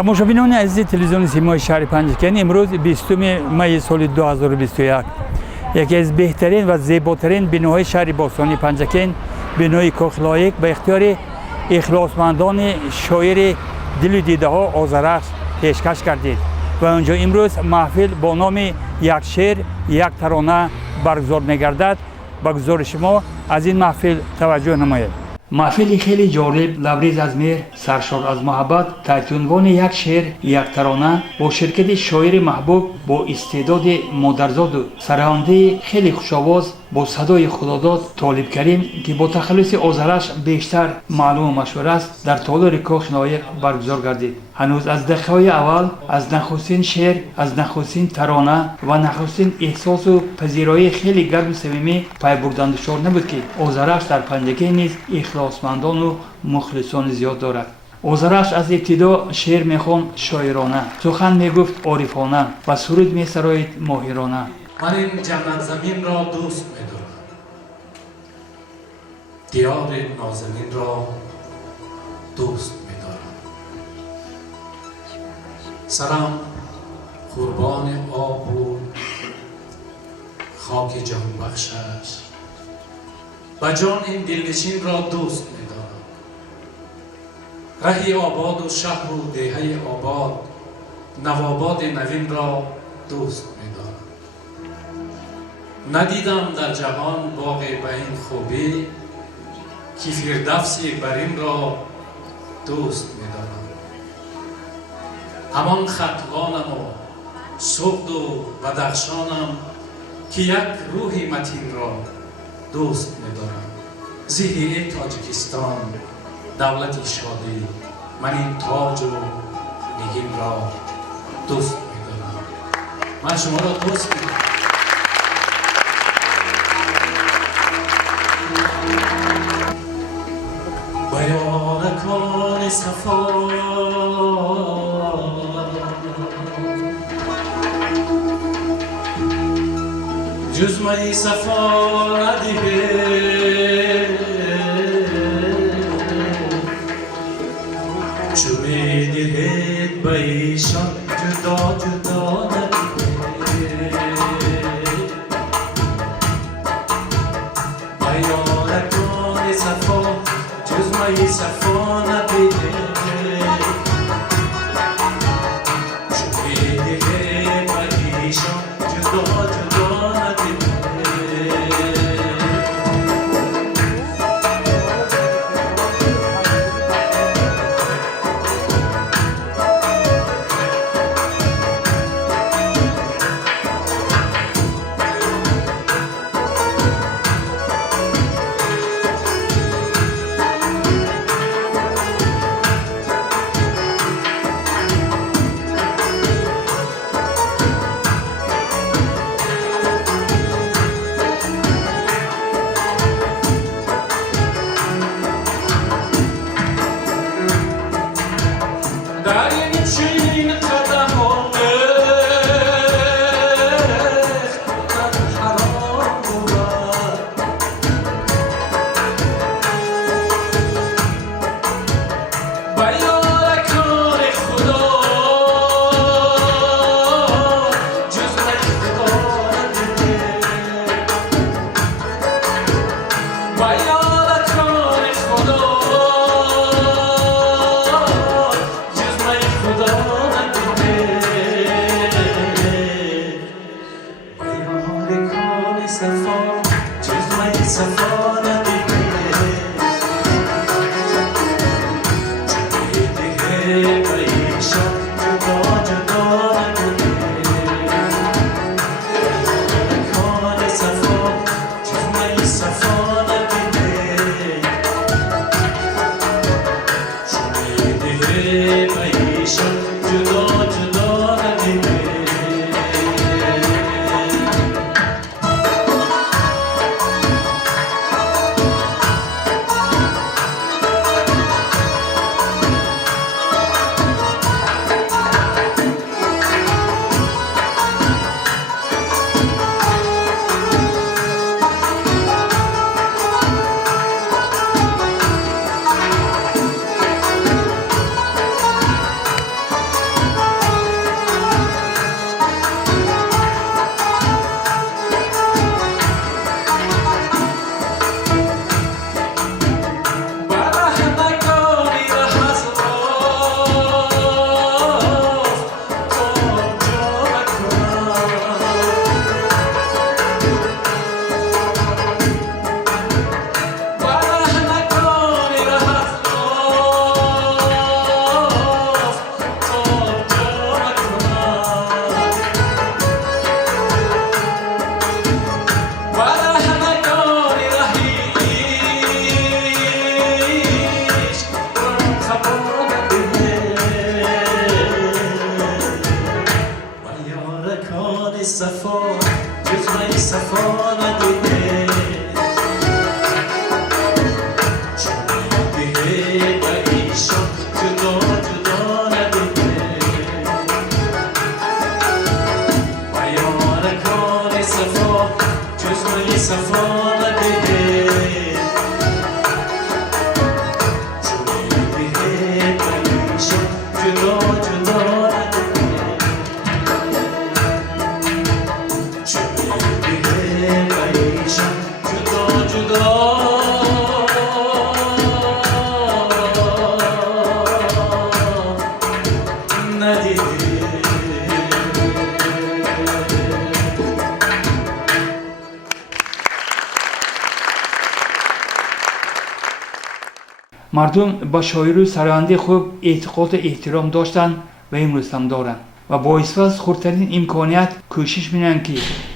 тамошобинони азизи телевизиони симои шаҳри Панҷакен, имрӯз 20 майи соли 2021 яке аз беҳтарин ва зеботарин биноҳои шаҳри бостонии Панҷакен, бинои кохлоек ба ихтиёри ихлосмандони шоири дилу дидаҳо Озарахш пешкаш гардид ва онҷо имрӯз маҳфил бо номи як шеър як тарона баргузор мегардад. ба гузори шумо аз ин маҳфил таваҷҷӯҳ намоед. маҳфили хеле ҷолиб, лабрез аз меҳр, саршор аз муҳаббат, таҳти унвони як шеър як тарона бо ширкати шоири маҳбуб бо истеъдоди модарзоду сараҳондаи хеле хушовоз бо садои худодод Толиб Карим, ки бо тахаллуси Озарахш бештар маълуму машҳур аст, дар толори Кохи Ноиқ баргузор гардид. ҳанӯз аз дақиқаҳои аввал аз нахустин шеър, аз нахустин тарона ва нахустин эҳсосу пазироии хеле гарму самимӣ пай бурдан дучор набуд, ки Озарахш дар Панҷакен низ ихлосмандону мухлисони зиёд дорад. Озарахш аз ибтидо шеър мехонд шоирона, сухан мегуфт орифона ва суруд месароид моҳирона. من این جنت زمین را دوست می‌دارم، دیار نازنین را دوست می‌دارم. سرم قربان آب و خاک جان بخشش، و جان این دلنشین را دوست می‌دارم. رهی آباد و شهر و دهه آباد، نواباد نوین را دوست می‌دارم. ندیدم در جهان باغ به این خوبی که فردوسی برین را دوست می‌دارم. همان خطوانم و سرخ و بدخشانم که یک روح متین را دوست می‌دارم. زیهی تاجیکستان دولت شادی، من این تاج و نگین را دوست می‌دارم. من شما را دوست می‌دارم. بیارکان صفا جز می صفا ندیده، چو می‌دهید به ایشان جدا جدا ندیده. بیارکان صفا جز می صفا ندیده، چو می‌دهید به ایشان جدا جدا ندیده. ندیده. مردم با شاعر و سراینده خوب اعتقاد و احترام داشتند و امروز هم دارند و با از خردترین امکانیت کوشش می‌کنند که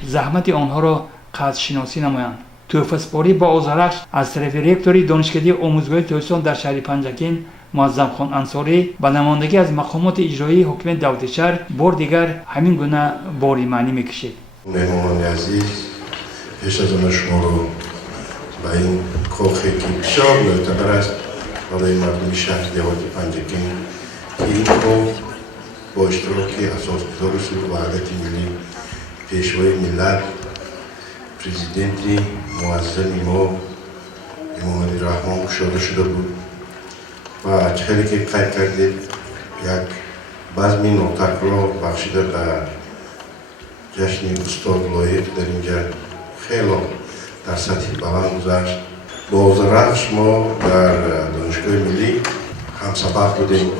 زحمت آنها را قدرشناسی نمایند. تحفه‌سپاری با آذرخش از طرف رکتور دانشکده آموزگاری تهران در شهر پنجکین معظم خان انصاری با نمایندگی از مقامات اجرایی حکومت دولت شهر بار دیگر همین گونه باری معنی می‌کشید. مهمان عزیز، پیش از آن شما رو به این کاخی که بسیار معتبر است برای مردم شهر دیوات پنجکین که این کاخ با اشتراک اساسگزار سوی وحدت ملی، پیشوای ملت، پرزیدنتی معظم ما امام علی رحمان گشاده شده بود و چهلی که قید کردید یک بزمی ناتکرار بخشیده به جشن استاد لایق در اینجا خیلی در سطح بلند گذشت. با آذرخش ما در دانشگاه ملی همسبق بودیم.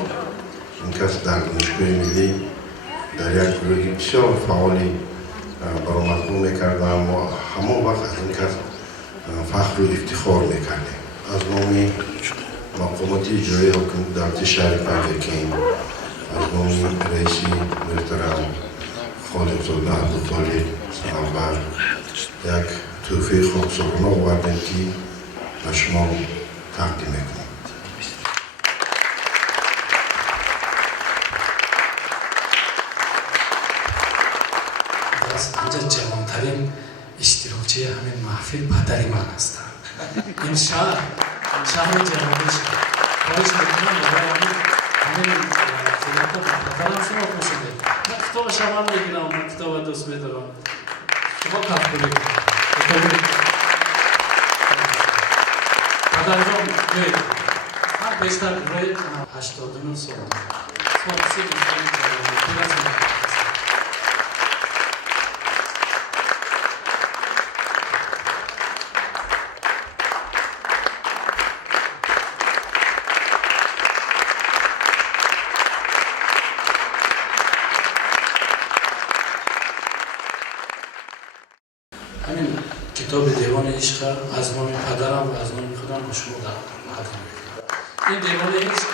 این کس در دانشگاه ملی در یک گروهی بسیار فعالی برآمدگو میکردم و همون وقت از این کس فخر و افتخار میکردیم. از نام مقامات اجرایی حکومت دولت شهر پنجکین، از نام رئیسی محترم خالق‌زاده عبدالطالب سلامبر یک تحفه خاکسارانه آوردیم که به شما تقدیم میکنیم. اینجا جوانترین اشتراکچی همین محفل پدری من هستم. این شهر جوانی شهر. خواهش میکنم برای همین فیلمتا با پدرم شما کنسیده. من کتاب شما میگیرم، من کتاب دوست میدارم. شما قبول کنید. پدرم گوید. هر بیشتر گوید 89 سال. سوالسی میکنید. همین کتاب دیوان عشق از نام پدرم و از نام خودم به شما تقدیم میکنم. این دیوان عشق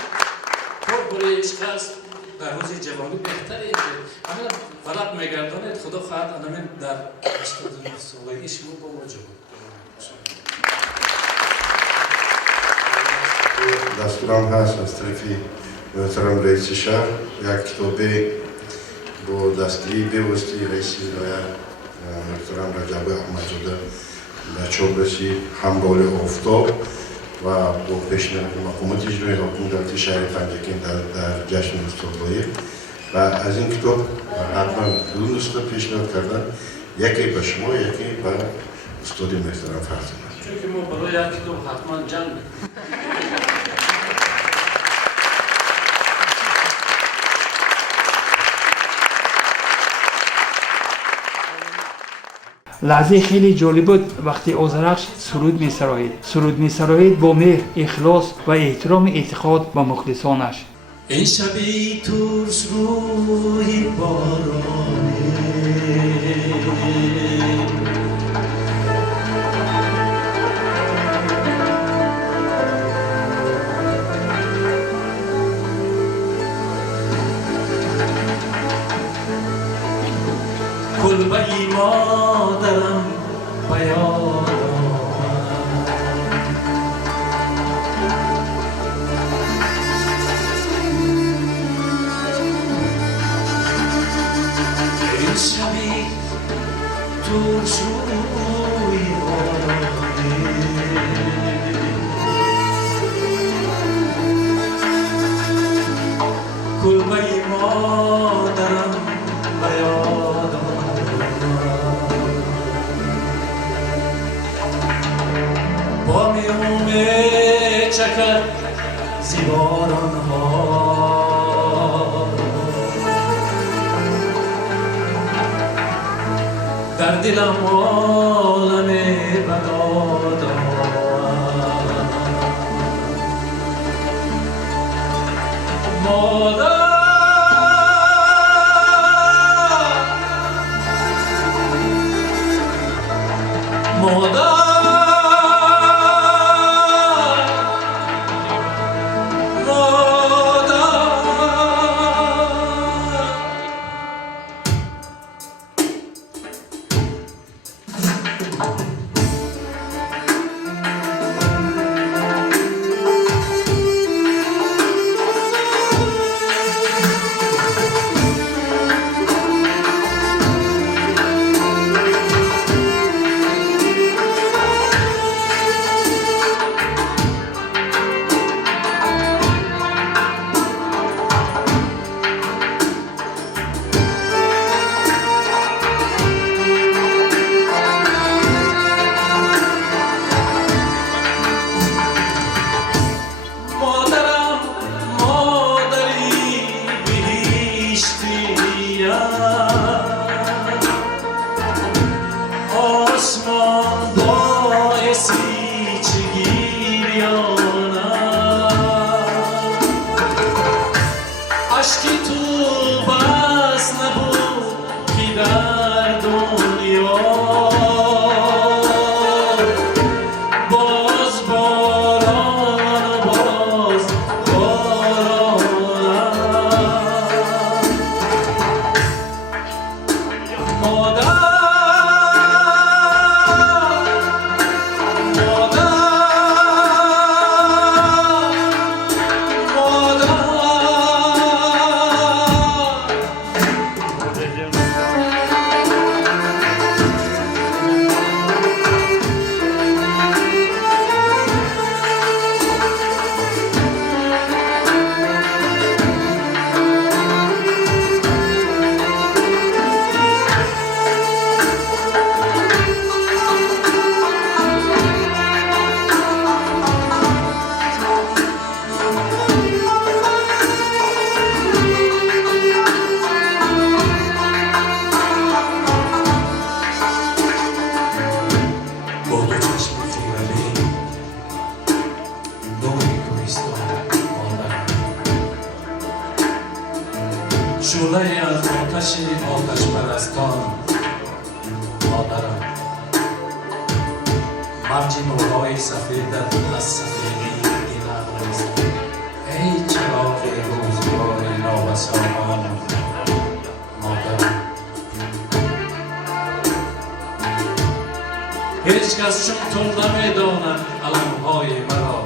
پر عشق است. در روز جوانی بهتره که همین فقط میگردانید. خدا خواهد همین در 89 سالگی شما با ما جوان. دستورم هست از طرف محترم رئیس شهر یک کتابی با دستگیری بواسطه رئیس ولایت محترم رجب احمدزاده به چاپ رسید، همبال آفتاب و با پیشنهاد مقامات اجرایی حکومت دولت شهر پنجکین در جشن استاد لایق و از این کتاب حتما دو نسخه پیشنهاد کردن، یکی به شما یکی به استاد محترم فرزند. چون که ما برای یک کتاب حتما جنگ میکنیم. لحظه خیلی جالب بود وقتی آذرخش سرود می‌سرایید با مهر، اخلاص و احترام اعتقاد با مخلصانش. این شبی ترس روی بارانه کلبه ای مادرم بیاد این شبی ترس روی بارانه کلبه ای مادرم بیاد با میومه چکر زیباران ها در دلم عالم بداد مادر آسمان باعثی چه گریانم اشکی تو بس نبود که در دنیا باز باران و باز بارانم مادر شعله از آتش پرستان مادرم موج نورهای سفیدت از سفیدی لبریز ای چراغ روزگار نابسامان مادرم هیچ کس چون تو نمیداند علمهای مرا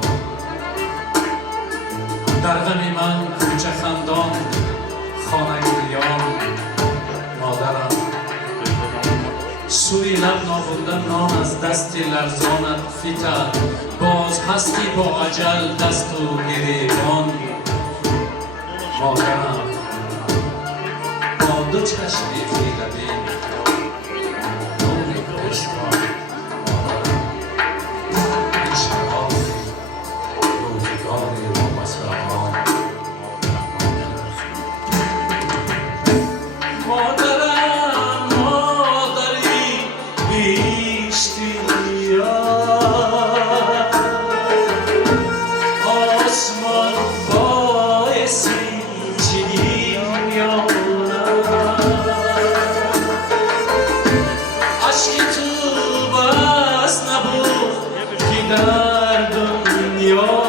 در غم من کوچه خندان خانه گریان مادرم سوی لب نابودن نان از دست لرزانت فتد باز هستی با اجل دست و گریبان مادرم با دو چشم خیره بین نور کشتان مادرم این شباب روزگار نابسامان مادرم مادری بیشتیا آسمان باعثی چنین یانم اشکی تو بس نبود که در دنیا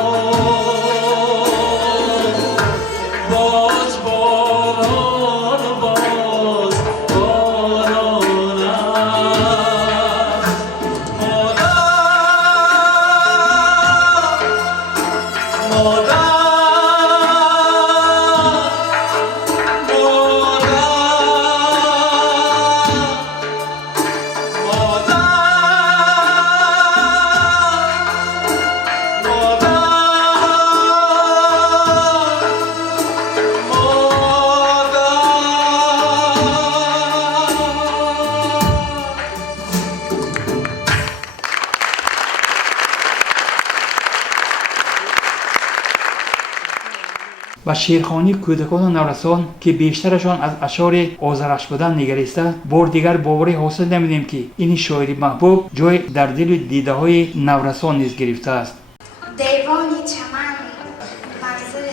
باز باران و باز بارانم مادر و شیرخوانی کودکان و نورسان که بیشترشان از اشعار آذرخش بودن نگریسته بار دیگر باوری حاصل نمیدیم که این شاعری محبوب جای در دل و دیده های نورسان نیز گرفته است. دیوان چمن منزل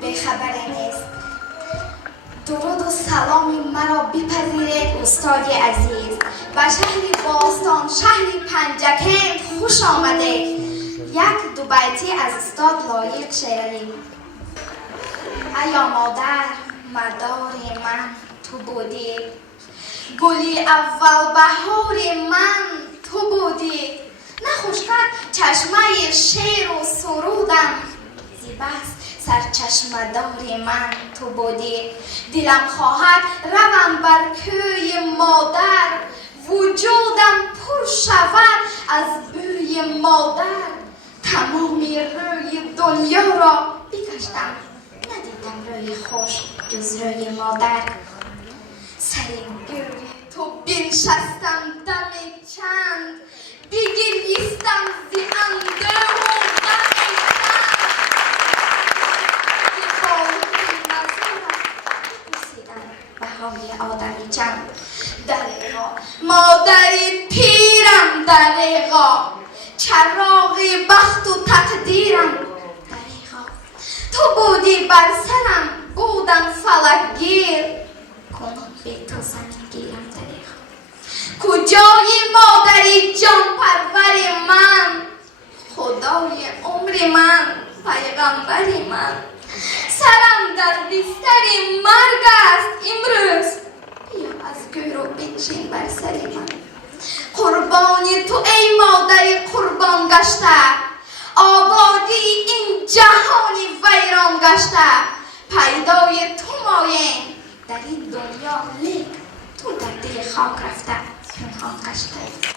بیخبر نیست. درود و سلام مرا بپذیرید استاد عزیز. و شهر باستان شهر پنجکین خوش آمدید. یک دو بیتی از استاد لایق شعری. ایا مادر مدار من تو بودی، گلی اول بهار من تو بودی، نخوشتر چشمه شیر و سرودم زیباست سرچشمه‌دار من تو بودی. دلم خواهد روم بر کوی مادر، وجودم پر شود از بوی مادر. تمام روی دنیا را بگشتم، ندیدم روی خوش جز روی مادر. سر گوی تو بنشستم دم چند، بگریستم زی اندوه و غم چند. به بالای نظرم بوسیدم بهر های آدمی چند دریغا مادری پیرم دریغا چراغ بخت و تقدیرم دریغا تو بودی بر سرم بودم فلک گیر کنون به تو زمین گیرم دریغا کجای مادری جان پروری من خدای عمر من پیغمبر من سرم در بستر مرگ است امروز بیا از گور و بنشین بر سر من قربانی تو ای مادر قربان گشته آبادی این جهانی ویران گشته پیدای تو مایم در این دنیا لیک تو در دل خاک رفته پنهان گشته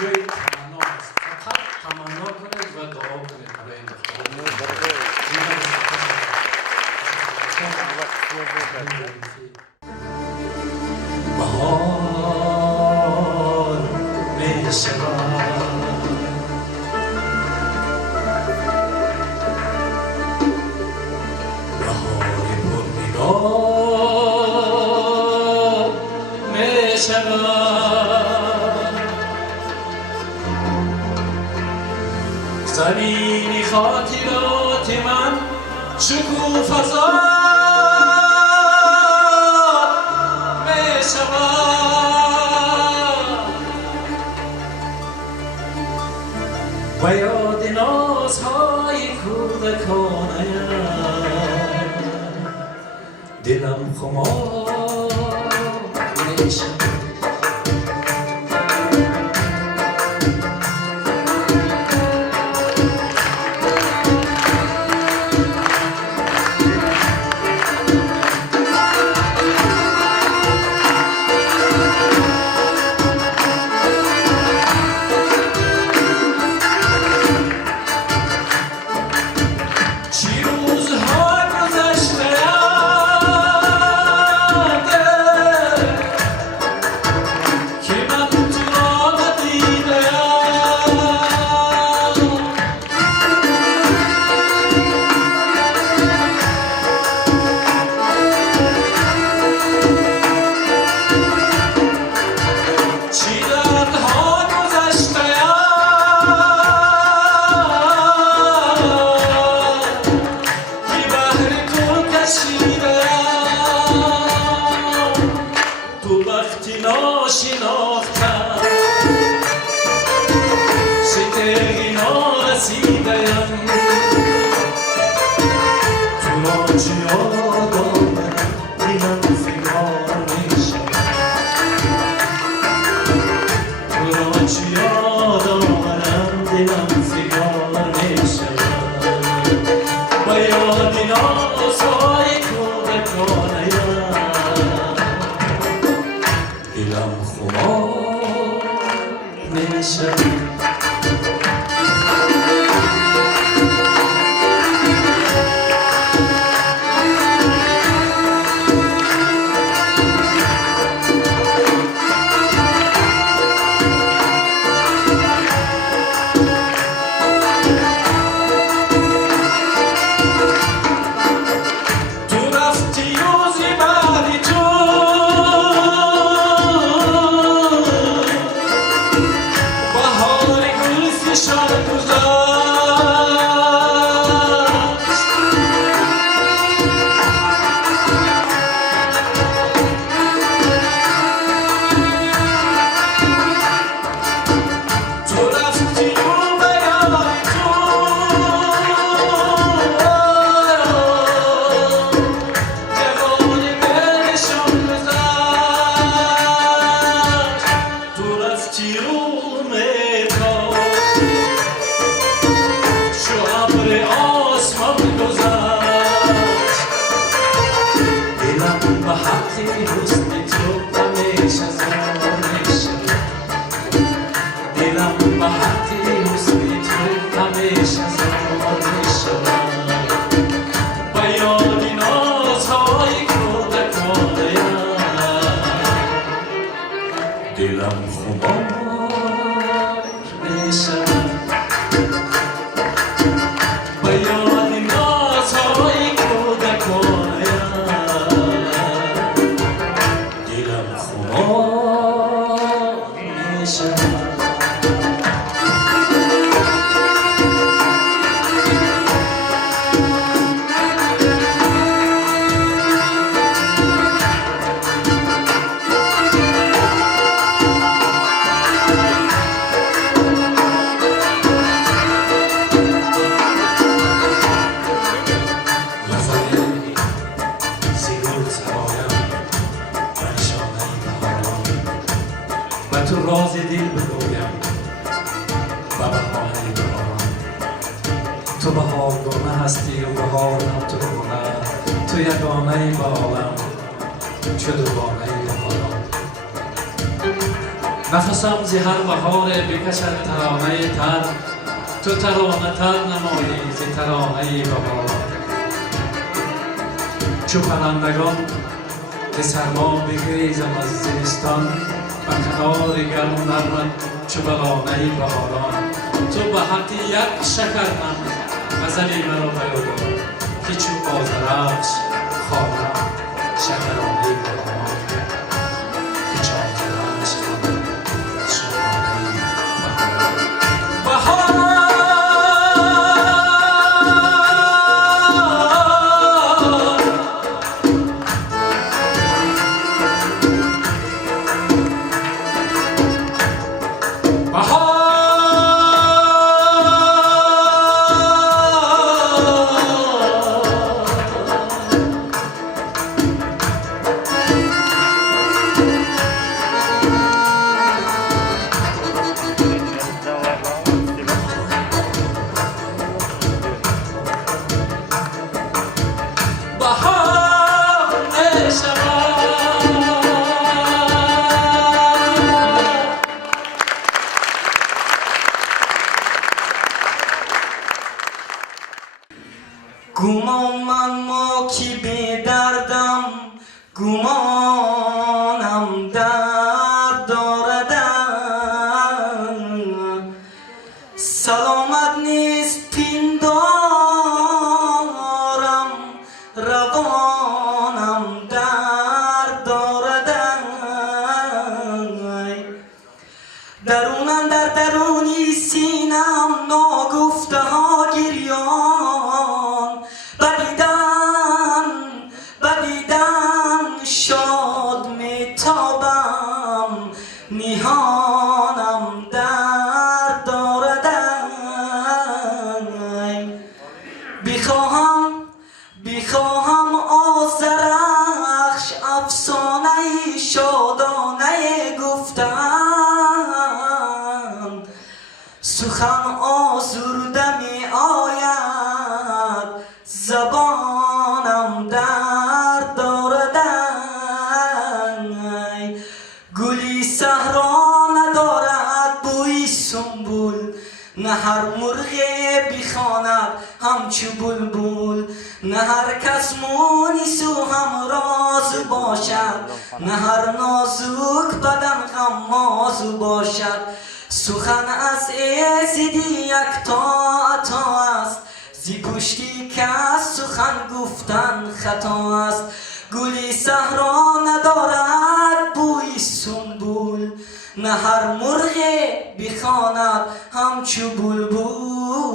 جای تمنا است فقط تمنا کنید و دعا کنید برای بهار می شود بهار پرنگار می شود زمین خاطرات من شکوفه‌زا می شود و یاد نازهای کودکانه‌ام دلم خمار می شود تو بهارگونه هستی و بهارم تو گونه، تو یگانه با عالم چو دوگانه بهارم. نفسم زی هر بهار بکشد ترانه تر، تو ترانه تر نمایی زی ترانه بهارم. چو پرندگان که سرما بگریزم از زمستان، و کنار گرم نرمد چو بلانه بهاران. تو به حق یک شکرم غزلی مرا بیاور، که چو آذرخش خوانم شکرانه بهاران. که چو آذرخش خوانم شکرانه بهاران. گمان ما کی به دردم، گمانم درد دارد. سلامت نیست پیندارم، روانم درد دارد. درونم در درونی سینم ناگفته ها گریان، بدیدن شاد میتابم، نیهانم درد دارد. بخواهم آذرخش افسانه شادانه گفتن، سخن آزرده می آید، زبانم درد دارد. گلی صحرا ندارد بوی سنبول، نه هر مرغ بخواند همچو بلبل. نه هر کس مونس و همراز باشد، نه هر نازک بدن غماز باشد. سخن از ایزدی یکتا عطا است، زی پشتی کس سخن گفتن خطا است. گلی صحرا ندارد بوی سنبول، نه هر مرغ بخواند همچو بلبل.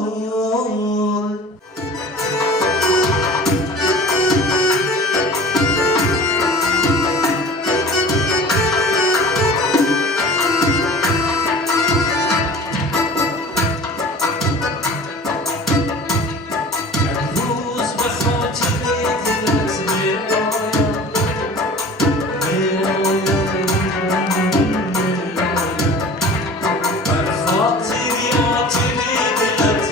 خاطری دلت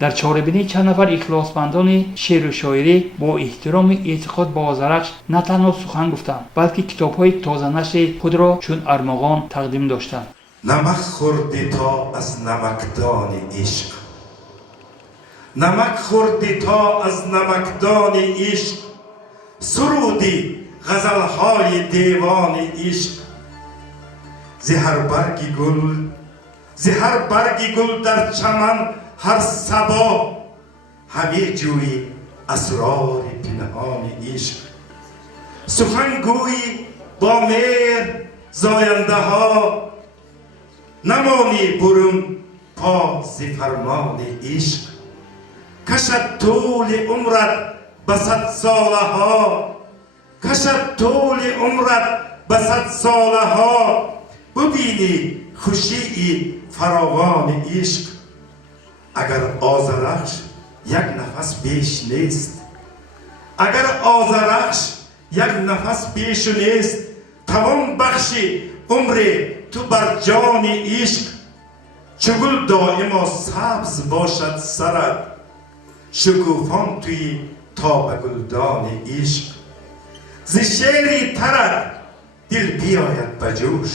در چاره‌بینی چند نفر اخلاصمندان شعر و شاعری با احترام و اعتقاد به آذرخش نه تنها سخن گفتند بلکه کتاب‌های تازه‌نشر خود را چون ارمغان تقدیم داشتند. نمک خوردی تا از نمکدان عشق، نمک خوردی تا از نمکدان عشق، سرودی غزلهای دیوان عشق. ز هر برگی گل در چمن هر صبا، همه جوی اسرار پنهان عشق. سخنگوی با مهر زاینده ها، نمانی برون پا ز فرمان عشق. کشد طول عمرت به 100 ساله ها، کشد طول عمرت به 100 ساله ها، ببینی خوشی فراوان عشق. اگر آذرخش یک نفس بیش نیست، اگر آذرخش یک نفس بیش نیست، توان بخشی عمر تو بر جان عشق. چو گل دائما سبز باشد سرت، شکوفان توی تا به گلدان عشق. ز شعری ترت دل بیاید به جوش،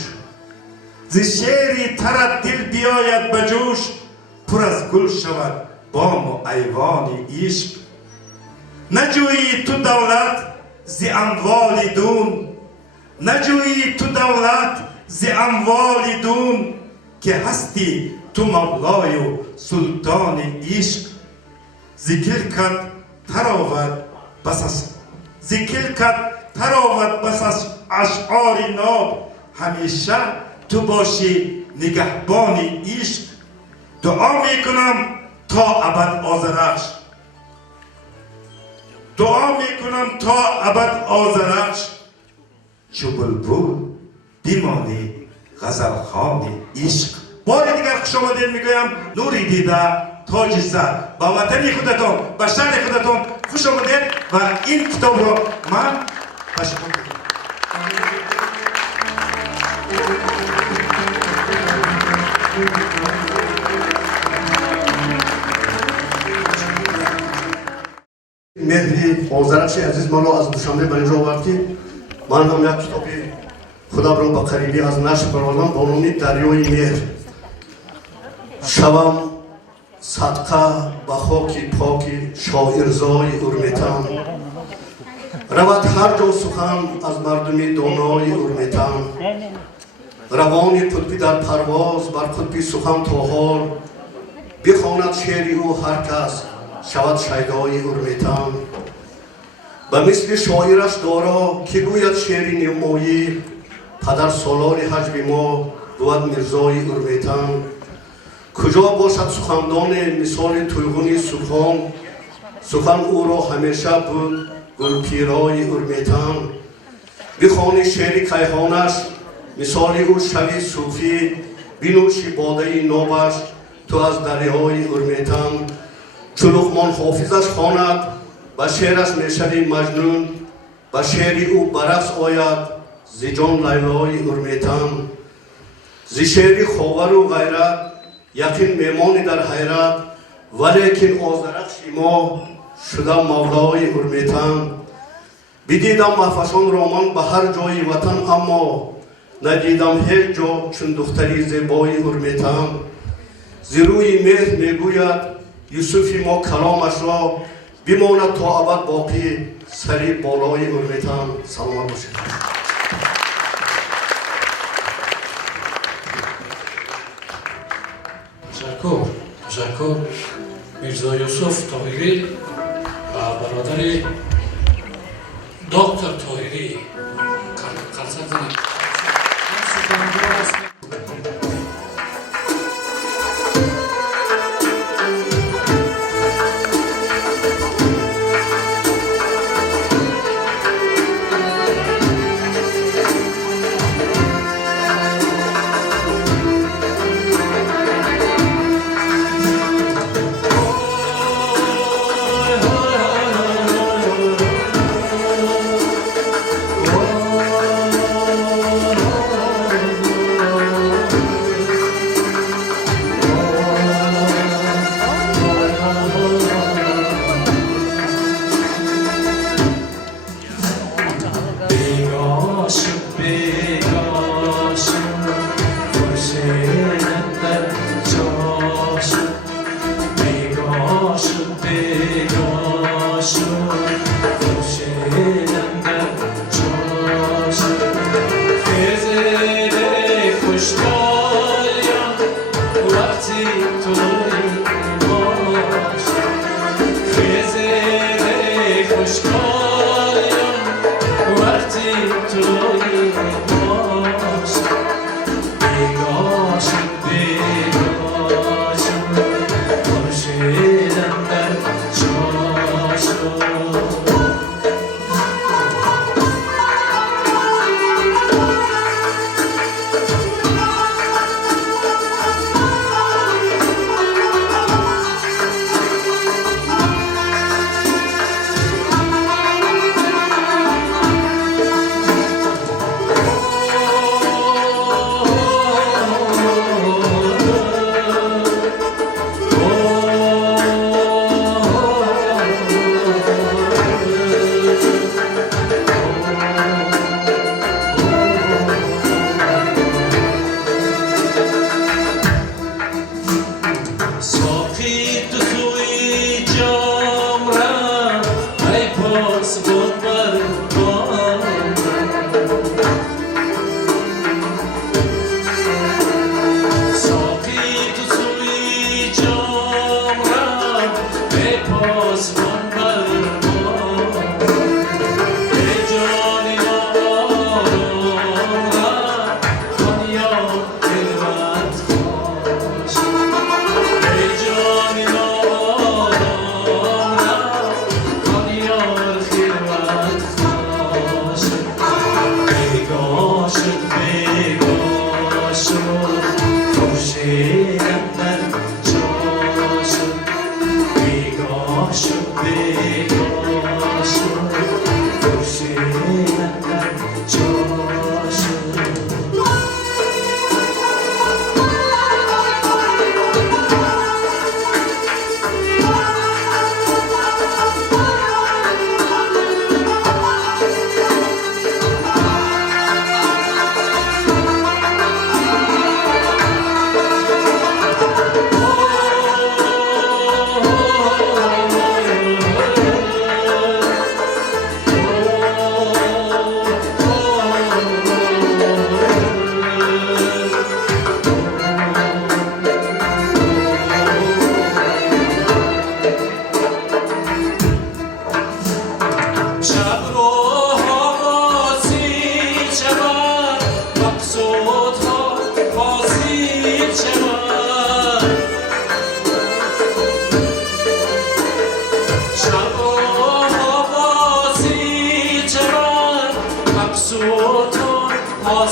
ز شعری ترت دل بیاید به جوش، پر از گل شود بام و ایوان عشق. نجویی تو دولت ز اموال دون، نجویی تو دولت ز اموال دون، که هستی تو مولای و سلطان عشق. ذکر کد تراود بس از اشعار ناب، همیشه تو باشی نگهبان عشق. دعا میکنم تا ابد آذرخش، دعا میکنم تا ابد آذرخش، چو بلبل بمانی غزلخوان عشق. بار دیگر خوش آمدید میگویم، نوری دیده تاج سر، به وطن خودتون به شهر خودتون خوش آمدید و این کتاب رو من به شما میدم. مهری آذرخش عزیز منو از دوشنبه بر اینجا آورد که من هم یک کتاب خودم رو به قریبی از نشر بردم با نام دریای مهر. شوم صدقه به خاک پاک شاعرزای ارمتن، برود هر جا سخن از مردمی دانای ارمیتن. روان قطبی در پرواز بر قطبی سخن تا حال بخواند شعری او هر کس شود شیدای ارمیتن. به مثل شاعرش دارا که گوید شعری نمایی پدر سالار حجب ما بود میرزای ارمیتن. کجا باشد سخندان مثال تویغون سبحان سخن او را همیشه بود گلپیرای ارمیتن. بخوانی شعر کیهانش مثال او شوی صوفی بنوشی باده نابش تو از دریای ارمیتن. چو لقمان حافظش خواند به شعرش میشوی مجنون به شعر او برقص آید ز جان لیلای ارمیتن. ز شعر خاور و غیرت یقین میمانی در حیرت ولیکن آذرخش ما شده مولای ارمیتن. بدیدم محفشان را من به هر جای وطن اما ندیدم هیچ جا چون دختری زیبای ارمیتن. ز روی مهر میگوید یوسف ما کلامش را بماند تا ابد باقی سری بالای ارمیتن. سلامت باشید. تشکر میرزا یوسف طاهری و برادر دکتر طاهری قرصد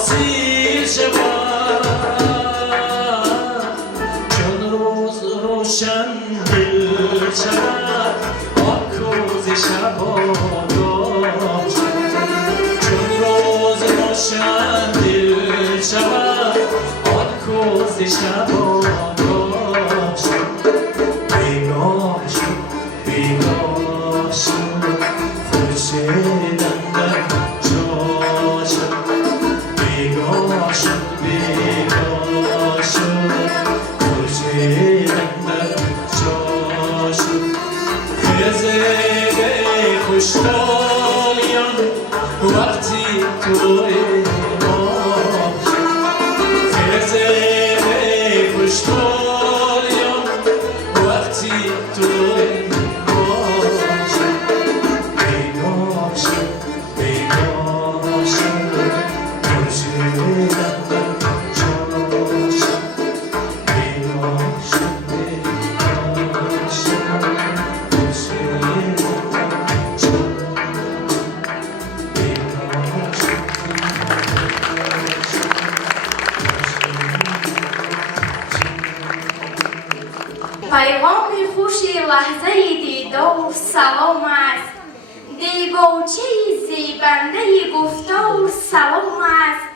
حاصل شود چون روز روشن دل شود آکوز شب آگاه چون روز روشن دل شود آکوز شب آگاه بیگاه شد بیگاه شد خورشیدم در جا شد بیگاه شد بیگاه شد خورشیدم در جا شد خزه خوشحالیان وقتی توی ما خزه خوشحالیان وقتی توی ما بیگاه شد بیگاه شد خورشیدم در جا شد بیگاه شد بیگاه شد خورشیدم در جا بیگاه شد پیغام خوش لحظه دیدار سلام است دیباچه زیبنده گفتار سلام است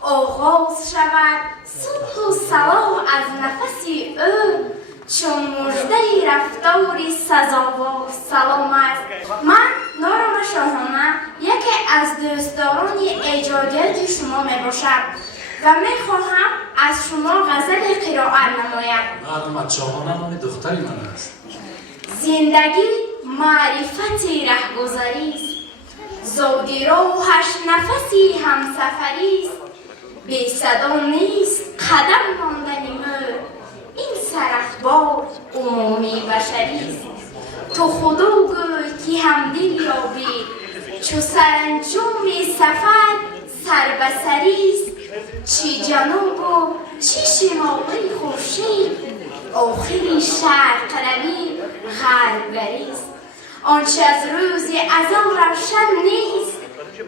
آغاز شود صبح و صلاح از نفس او چون مژده رفتاری سزاوار سلام است من نارام شاهانه یکی از دوستداران ایجادیات شما می باشم و می خواهم از شما غزل قرائت نمایم. معلومات شاهانه نام دختری من است. زندگی معرفتی رهگذری است زودی راهش نفسی همسفری است بی صدا نیست قدم ماندنی مو این سرخبار عمومی بشری است تو خدا گوی که همدل یابی چو سرانجام سفر سربسری است چی جنوب و چی شمالی خورشید آخری شرق روی غرب بری است آنچه از روز ازل روشن نیست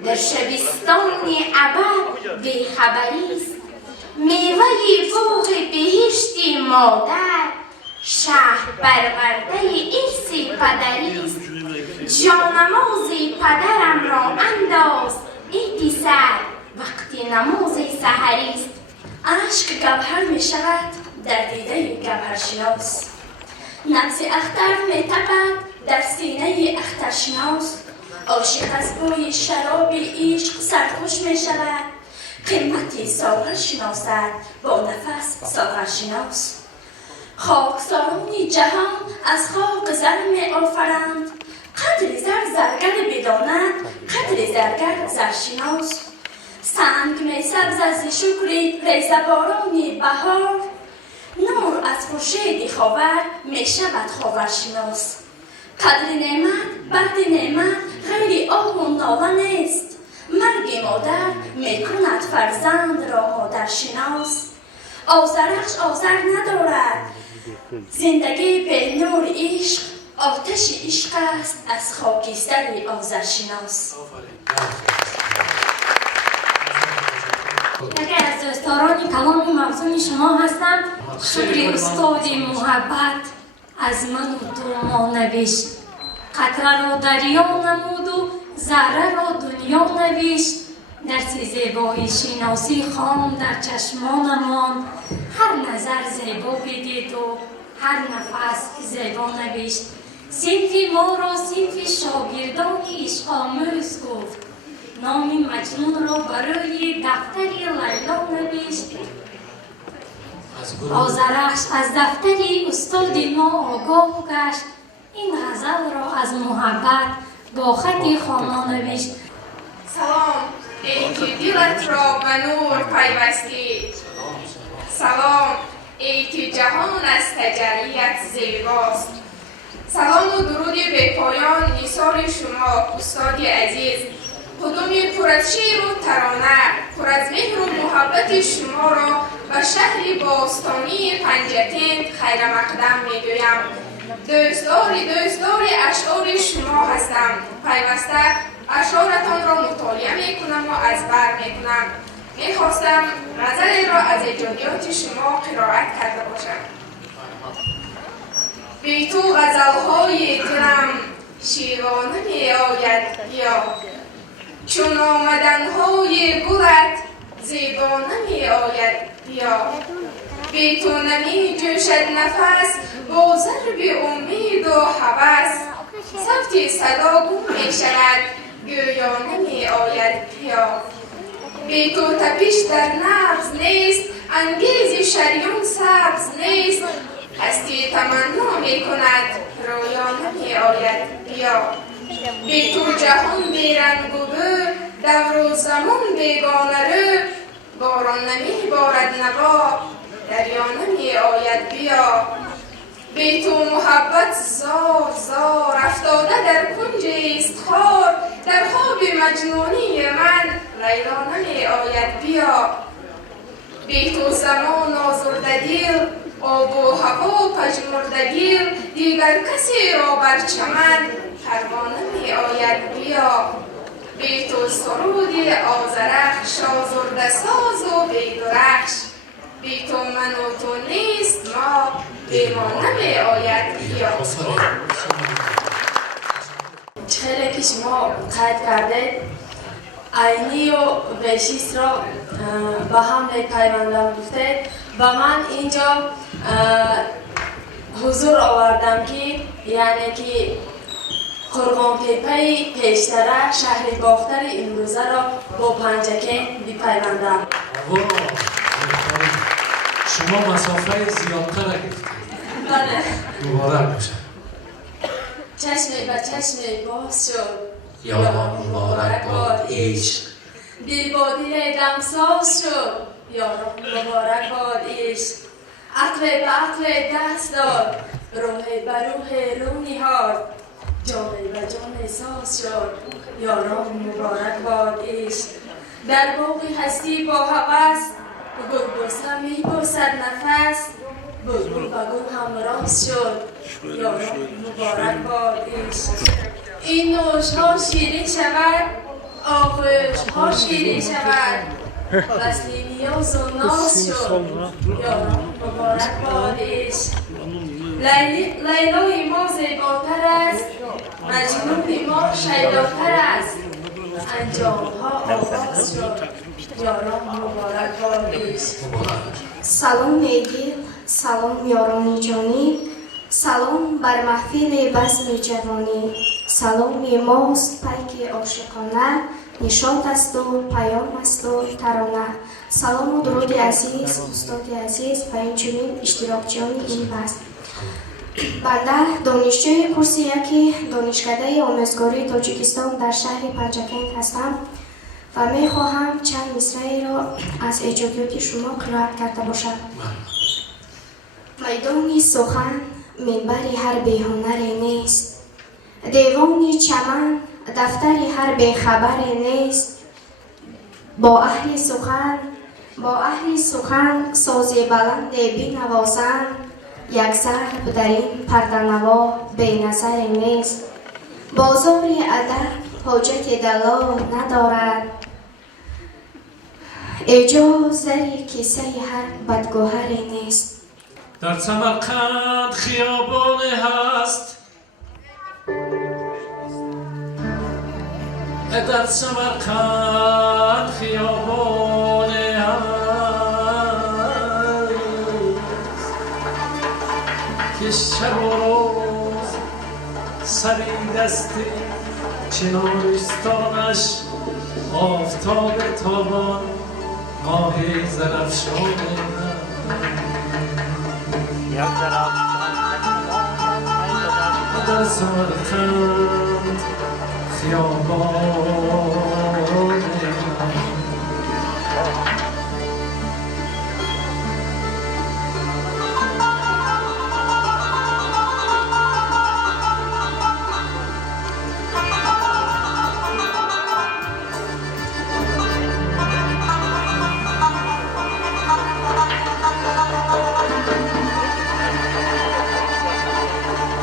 در شبستان ابد بیخبری است میوه باغ بهشت مادر شهر پرورده ارث پدری است جانماز پدرم را انداز ای پسر وقتی نماز سحری است اشک گوهر می شود در دیده گوهرشناس نبض اختر می تپد در سینه اخترشناس عاشق از بوی شراب عشق سرخوش می شود قیمتی ساغر شناسد با نفس ساغر شناس خاکساران جهان از خاک زر می آفرند قدر زر زرگر بداند قدر زرگر زرشناس سنگ می سبز از شکری ریزباران بهار نور از خورشید خاور می شود خاورشناس قدر نعمت بعد نعمت غیر آه و ناله نیست مرگ مادر می کند فرزند را مادرشناس آذرخش آذر ندارد زندگی به نور عشق آتش عشق است از خاکستر آذرشناس یکی از دوستداران کلام موزون شما هستم شکری استاد محبت از من و تو ما نوشت قطره را دریا نمود و ذره را دنیا نوشت درس زیبایی شناسی خام در چشمانمان هر نظر زیبا بدید و هر نفس زیبا نوشت صنف ما را صنف شاگردان عشق آموز گفت نام مجنون را برای دفتر لیلا نوشت آذرخش از دفتر استاد ما آگاه گشت این غزل را از محبت با خط خوانا نوشت سلام ای که دلت را به نور پیوستی سلام ای که جهان از تجلیت زیباست سلام و درود به پایان نثار شما استاد عزیز قدوم پر از شعر و ترانه پر از مهر و محبت شما را به شهر باستانی پنجتین خیر مقدم میگویم دوستدار اشعار شما هستم پیوسته اشعارتان را مطالعه میکنم و از بر میکنم میخواستم غزلی را از ایجادیات شما قرائت کرده باشم. بی تو غزلهای دلم شیرانه می آید یا چون آمدنهای گلت زیبانه می آید یا بی تو نمی جوشد نفس با ضرب امید و هوس صوت صدا گم می شود گویا نمی آید یا بی تو تپش در نبض نیست انگیز شریان سبز نیست هستی تمنا می کند رویا نمی آید یا بی تو جهان بی رنگ و بو دور و زمان بیگانه رو باران نمی بارد نوا دریا نمی آید بیا بی تو محبت زار زار افتاده در کنج استخوار در خواب مجنونی من لیلا نمی آید بیا بی تو زمان آزرده دل آب و هوا پژمرده گیر دیگر کسی را بر چمن پروانه می آید بیا بی تو سرود آذرخش آزرده ساز و بی درخش بی تو من و تو نیست ما بی ما نمی آید بیا چهره که شما قید کرده عینی و ویشیست را با هم پیوندم گفته و من اینجا حضور آوردم که یعنی که قرغان تپه پیشتره شهر باختر امروزه را با پنجکین بپیوندم. شما مسافه زیادتر را گرفتید. بله. مبارک باشد. چشمی به چشمی باز شد یا مبارک باد عشق. دل با دل دمساز شد یا مبارک باد عشق. عقل به عقل دست داد روح به روح رو نهاد جان به جان ساز شد یا مبارک باد عشق. در باغ هستی با هوس گل بوسه می بوسد نفس بلبل به گل همراز شد یا مبارک باد عشق. این نوش ها شیرین شود آغوش ها شیرین شود وصل نیاز و ناز شد یا مبارک باد عشق. لیلای ما زیباتر است مجنون ما شیداتر است انجام ها آغاز شد یا مبارک باد عشق. سلام میگیر سلام یارانی جانی سلام بر محفل بزم جوانی سلام ماست پیک عاشقانه نشاط است و پیام است و ترانه سلام و درود عزیز استاد عزیز و اینچنین اشتراکچیان این بحث. بنده دانشجوی کورس یکی دانشکده آموزگاری تاجیکستان در شهر پنجکین هستم و می خواهم چند مصرعی را از ایجادیات شما قرائت کرده باشم. میدان سخن منبر هر بی‌هنری نیست دیوان چمن دفتر هر بی‌خبری نیست با اهل سخن سازی بلند بینوازند یک ضرب در این پرده‌نوا بی نظری نیست بازار ادب حاجت دلال ندارد اعجاز زری کیسه هر بدگوهری نیست. در سمرقند خیابان هست در سمرقند خیابان هست که شب و روز سری دست چنارستانش آفتاب تابان ماه زرفشان در سمرقند خیابان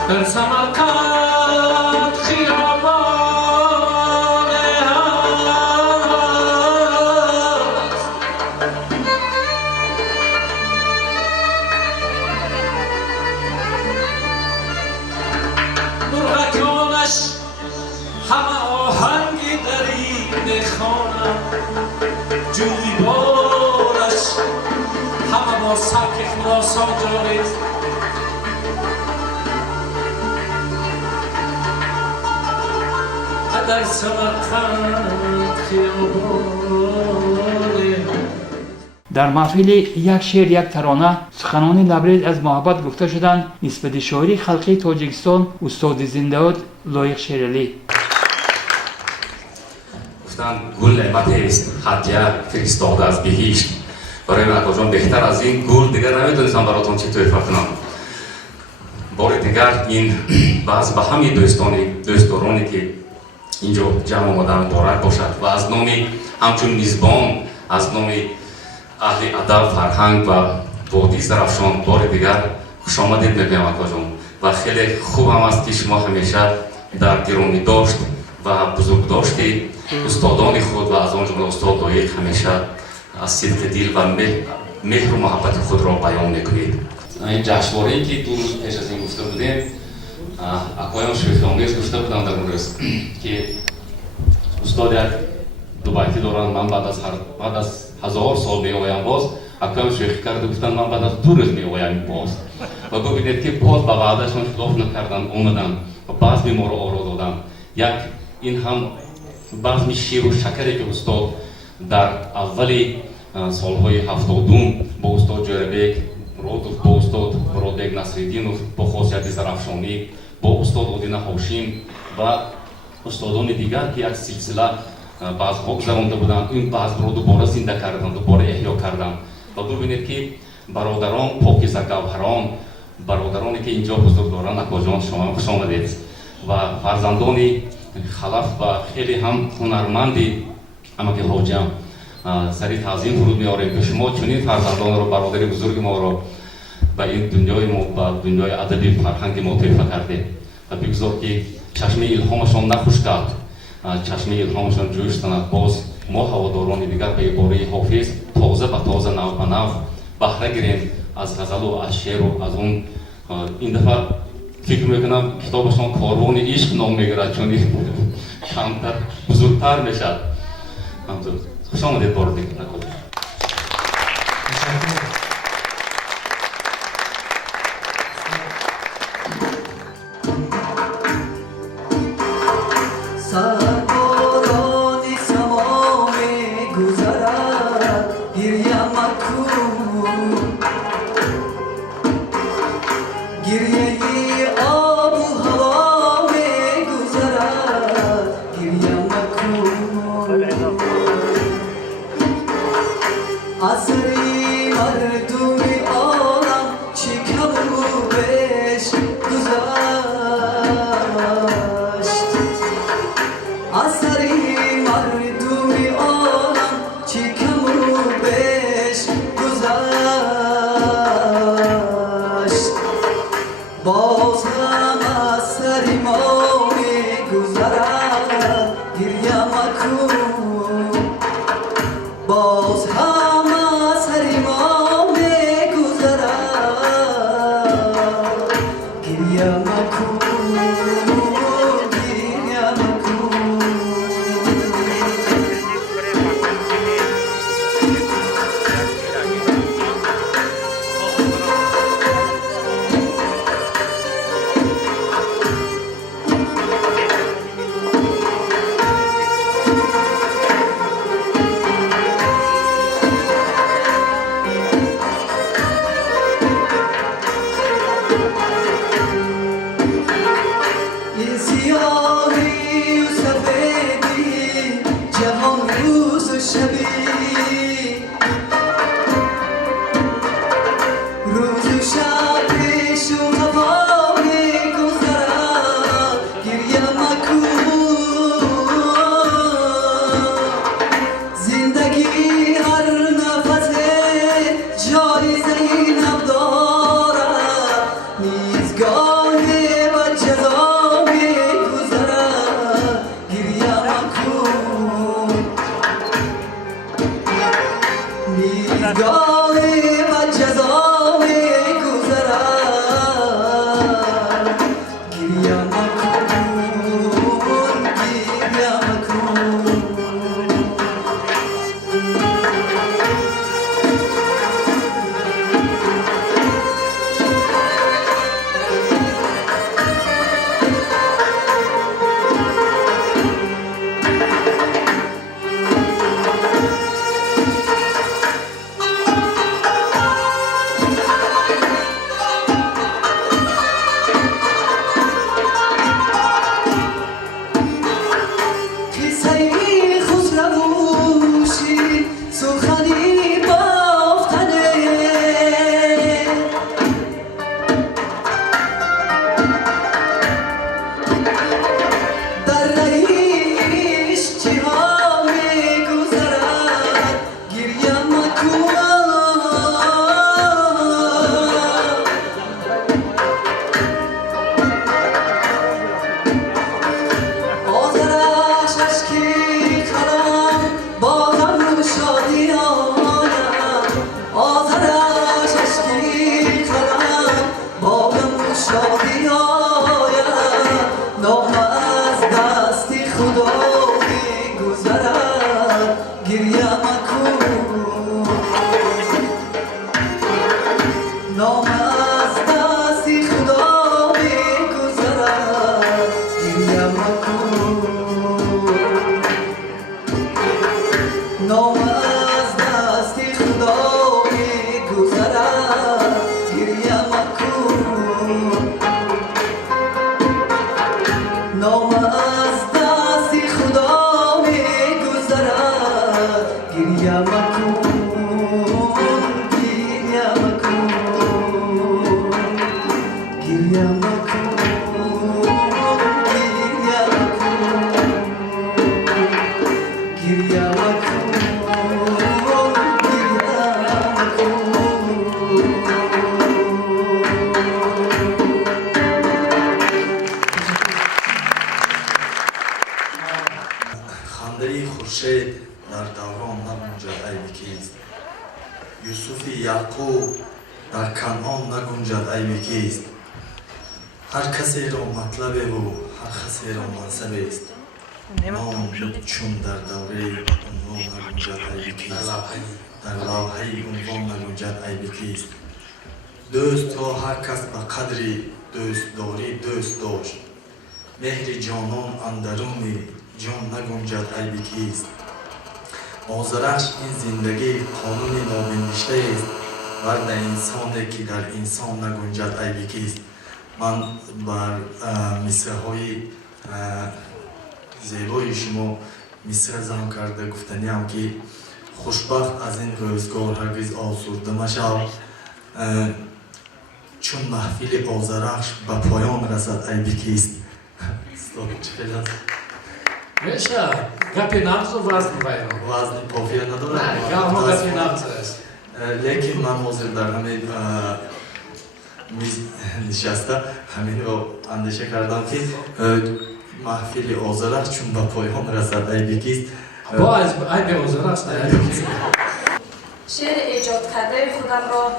در سمرقند خیابان هست همه آهنگی در این خانم جویبارش همه با سبک خراسان جاری است. در سمرقند خیابانی در محفل یک شعر یک ترانه سخنان لبریز از محبت گفته شدند نسبت شاعری خلقی تاجیکستان استاد زنده‌باد لایق شیرعلی. گفتند گل نعمتی است هدیه فرستاده از بهشت. برای من آقا جان بهتر از این گل دیگر نمیدونستم براتون چی تحفه کنم. بار دیگر این باز به همین دوستدارانی که اینجا جمع آمدن مبارک باشد و از نام همچون میزبان از نام اهل ادب فرهنگ و وادی زرافشان بار دیگر خوش آمدید میگویم آقا جان و خیلی خوب هم است که شما همیشه در گرامی داشت و بزرگ داشتی استادان خود و از آن جمله استاد لایق همیشه از صدق دل و مهر و محبت خود را بیان میکنید. این جشنواره‌ای که دو روز پیش از این گفته بودیم اقوایم شوخی‌آمیز گفته بودم در اون روز که استاد یک دو بیتی دارن من بعد از 1000 سال میآیم باز اقوایم شوخی کرده گفتن من بعد از 2 روز میآیم باز و ببینید که باز به وعدهشون خلاف نکردن اومدن و بعض ما رو آرا دادن. یک این هم بزم شیر و شکری که استاد در اولی سالهای 70 با استاد جربیک با استاد مرادبک نصرالدینов با خاصیت زرافشانی با استاد ادینه هاشیم و استادان دیگر که یک سلسله بعضها گذرانده بودند این بعض رو دوباره زنده کردند دوباره احیا کردند و ببینید که برادران پاکیزه گوهران برادرانی که اینجا حضور دارند اکا جان شما خوش آمدید و فرزندان خلف و خیلی هم هنرمندی اماکی حاجم سری تعظیم فرود میاریم که شما چنین فرزندان رو برادر بزرگ ما رو به این دنیای ما و دنیای ادبی فرهنگ ما تحفه کردید و بگذار که چشم الهامشان نخوش کرد چشم الهامشان جوش تند باز ما هواداران دیگر به باره حافظ تازه به تازه نو به نو بهره گیریم از غزل و از شعر و از اون این دفعه فکر میکنم کتابشان کاروان عشق نام میگیرد چون کمتر بزرگتر میشد. خوش آمدید بار دیگر نکنید. سربارانی سما میگذرد گریه مکن گریه آب و هوا میگذرد گریه مکن نام از دست خدا میگذرد گریه مکن گریه مکن گریه مکن گریه مکن گریه مکن خنده خورشید در دوران نگنجد عیبی کیست یوسف یعقوب در کنعان نگنجد عیبی کیست هر کسی را مطلب و هر کسی را منصب است نام چون در دوره عنوان نگنجد عیبی کیست در لوحه عنوان نگنجد عیبی کیست دوست را هر کس به قدری دوست داری دوست داشت مهر جانان اندرون جان نگنجد عیبی کیست آزرش این زندگی قانون نابندیشته است ورنه انسانی که در انسان نگنجد عیبی کیست من بر مصرهای زیبای شما مصر زم کرده گفتنیم که خوشبخت از این روزگار هرگز آسوده مشو چون محفل آزرخش به پایان رسد عیبی کیست میشه گپی نغز و وزن بیرون وزن کافیه نداره نه گپی نغز است لیکن من حاضر در همین میز نشسته همین رو اندیشه کردم که محفل آزرخ چون به پایان رسد عیبی کیست با عیب آزرخش شعر ایجاد کرده خودم را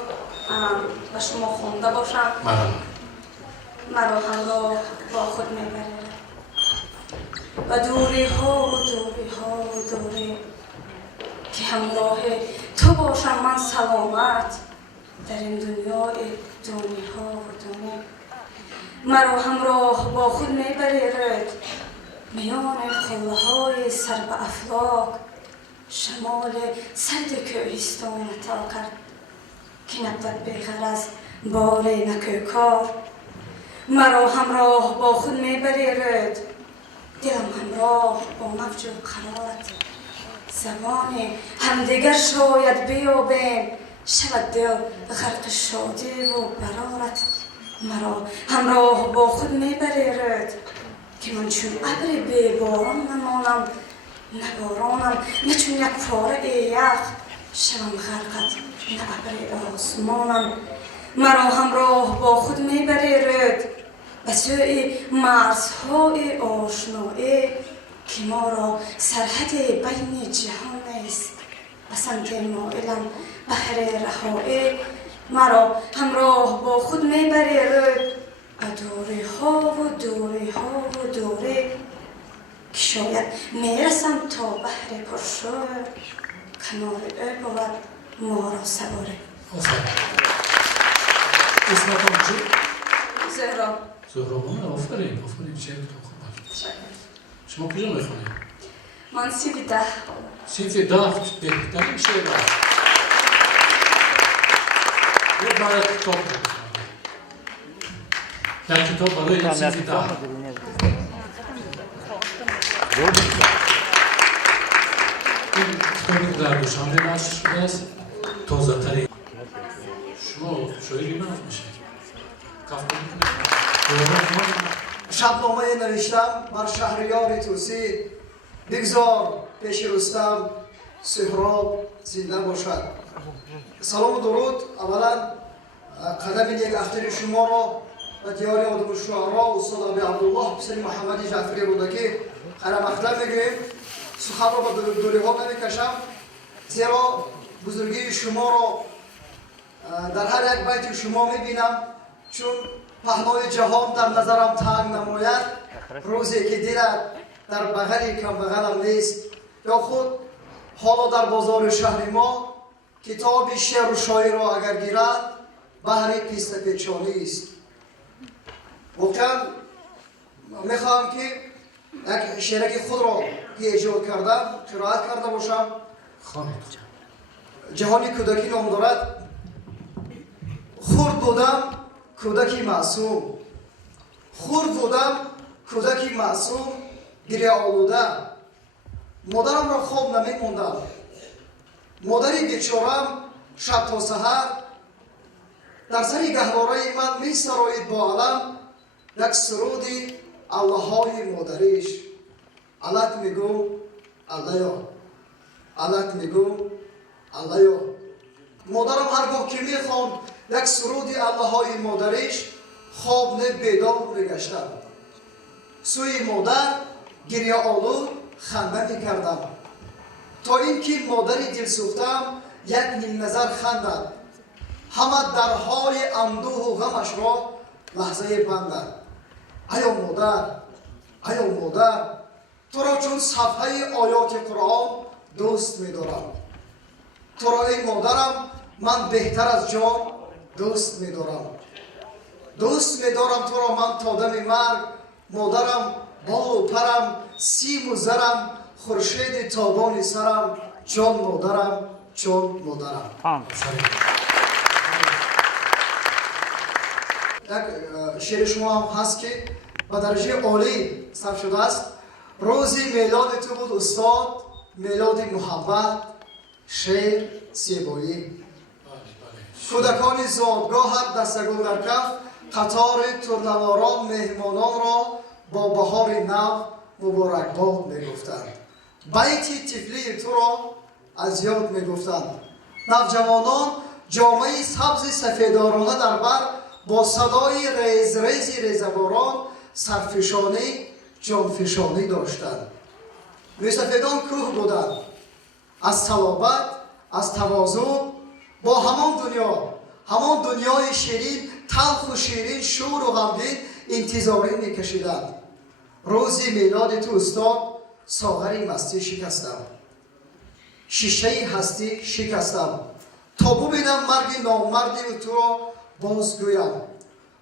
به شما خونده باشم مرا همراه با خود میبره و دوری ها و دوری ها و دوری که همراه تو باشم من سلامت در این دنیای دونی ها و دونی مرا همراه با خود میبرد میان خله های سر به افلاک شمال سرد کوهستان تا کرد که نبود بیغرض بار نکوکار مرا همراه با خود میبرد دلم همراه با موج و قرارت زمان همدیگر شاید بیابیم شود دل غرق شادی و برارت مرا همراه با خود میبرد که من چون ابر بی باران نمانم نه بارانم نه چون یک پاره یخ شوم غرقت نه ابر آسمانم مرا همراه با خود میبرد به سوی مرزهای آشنایی که ما را سرحد بین جهان نیست به سمت مائلم بحر رهایی مرا همراه با خود میبرد به دوری ها و دوری ها و دوری که شاید میرسم تا بحر پرشور کنار او بود ما را سواره اسمتون چی؟ زهرا زهرابونه آفرین شعر تو خوب شما کجا میخونید؟ من صنف 10 صنف 10 بهترین شعر یه برای کتاب در کتاب برای صنف 10 این کتابی که در دوشنبه نشر شده است تازه ترین شما شاعری نفت میشید شبنامه نوشتم بر شهریار توسی بگذار پیش رستم سهراب زنده باشد. سلام و درود. اولا قدم یک اختر شما را و دیار آدم الشعرا استاد ابی عبدالله پسر محمد جعفری رودکی قدم اختر میگوییم. سخن را به دوری ها نمیکشم زیرا بزرگی شما را در هر یک بیت شما میبینم چون پهنای جهان در نظرم تنگ نماید روزی که دیرد در بغلی کم بغلم نیست یا خود حالا در بازار شهر ما کتاب شعر و شاعر را اگر گیرد بحر پیست پیچانی است. واقعا میخواهم که یک شعرک خود را که ایجاد کردم قرائت کرده باشم. جهانی کودکی نام دارد. خرد بودم کودکی معصوم، خرد بودم کودکی معصوم گریه آلوده. مادرم را خواب نمی‌ماندم. مادری بیچاره‌ام شب تا سحر در سر گهواره من می‌سراید با علم یک سرودی الله‌های مادریش. علت میگو الله‌یا، علت میگو الله‌یا. مادرم هرگاه که می‌خواند یک سرودی الله‌های مادریش، خواب نه بیدار میگشتم. سوی مادر گریه آلود خنده میکردم تا اینکه مادری دلسوختم یک نیم نظر خندد، همه درهای اندوه و غمش را لحظه بندد. ایا مادر، ایا مادر، تو را چون صفحه آیات قرآن دوست می‌دارم. تو را ای مادرم من بهتر از جان دوست می‌دارم. دوست می‌دارم تو را من تا دم مرگ. مادرم بال و پرم، سیم و زرم، خورشید تابان سرم. جان مادرم، جان مادرم. یک شعر شما هم هست که به درجه عالی ثبت شده است. روزی میلاد تو بود استاد، میلاد محبت، شعر زیبایی. کودکان زادگاه دستگل در کف، قطار تورنواران مهمانان را با بهار نو مبارکباد میگفتند. بیت طفلی تو را از یاد میگفتند. نوجوانان جامعه سبز سفیدارانه در بر با صدای ریز ریز ریزباران سرفشانی جانفشانی داشتند. نوسفیدان کوه بودند. از صلابت، از تواضع با همان دنیای شیرین، تلخ و شیرین، شور و غمگین انتظاری میکشیدند. روزی میلاد تو استاد ساغری مستی شکستم، شیشه هستی شکستم تا ببینم مرگ نامردی و تو را بازگویم،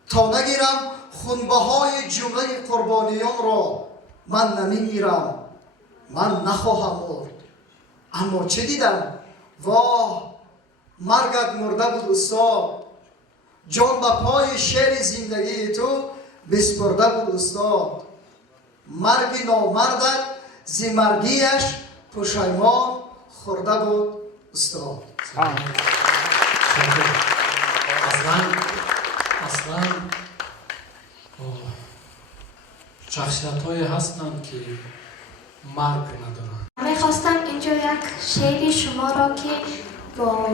تا نگیرم خونبهای جمله قربانیان را. من نمیمیرم، من نخواهم مرد. اما چه دیدم؟ واه، مرگت مرده بود استاد. جان به پای شعر زندگی تو بسپرده بود استاد. مرگ نامردت زی مرگیش پشیمان خورده بود استاد. اصلا شخصیت های هستند که مرگ ندارند. میخواستم اینجا یک شعر شما را که با